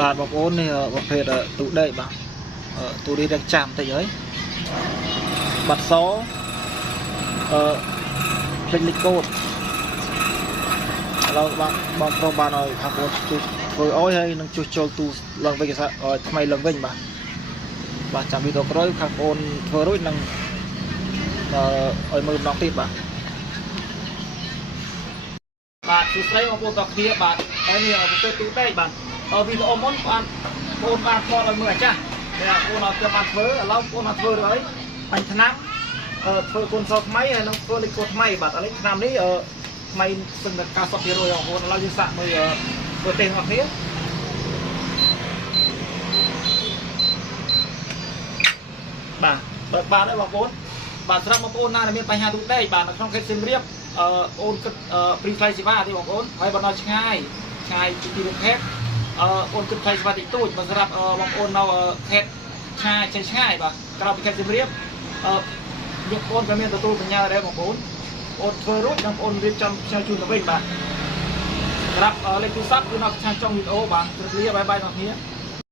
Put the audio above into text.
បាទបងប្អូននេះប្រភេទទូដេកបាទទូនេះរែកចាំតិចហើយបាត់សភ្លេចលិចកូដឥឡូវបងប្រុសបានឲ្យខាងបងជួយធ្វើអោយហើយនឹងជួយចូលទូឡើងវិញឲ្យថ្មីឡើងវិញបាទចាំវីដេអូក្រោយខាងបងធ្វើរួចនឹងឲ្យមើលម្ដងទៀតបាទសួស្ដីបងប្អូនទាំងគ្នាបាទហើយនេះប្រភេទទូដេកបាទវីដេអូមុនបងប្អូនបានថតឲ្យមើលអាចាស់តែបងប្អូនអត់ទាន់បានធ្វើឥឡូវបងប្អូនបានធ្វើរួចហើយបាញ់ឆ្នាំធ្វើគុណសថ្មីហើយនឹងធ្វើលេខកូដថ្មីបាទឥឡូវឆ្នាំនេះថ្មីសឹងតែ90%បងប្អូនឥឡូវយើងសាក់មើលធ្វើទេបងប្អូនបាទបើបានហើយបងប្អូនបាទសម្រាប់បងប្អូនណាដែលមានបញ្ហាទូដេកបាទនៅក្នុងខេត្តសៀមរាបអូនគិតព្រីថ្លៃសេវាទេបងប្អូនហើយបើដល់ឆ្ងាយពីទីរួមខេត្តអូនគិតថ្លៃសេវាតិចតួចបើសម្រាប់បងប្អូននៅខេត្តឆ្ងាយបាទក្រៅពីខេត្តសៀមរាបយើងបងប្អូនក៏មានទទួលបញ្ញាដែរបងប្អូនអូនធ្វើរួចបងប្អូនរៀបចំផ្សាយជូនទៅវិញបាទសម្រាប់លេខទូរស័ព្ទគឺនៅខាងចុងវីដេអូបាទជម្រាបលាបាយៗបងប្អូន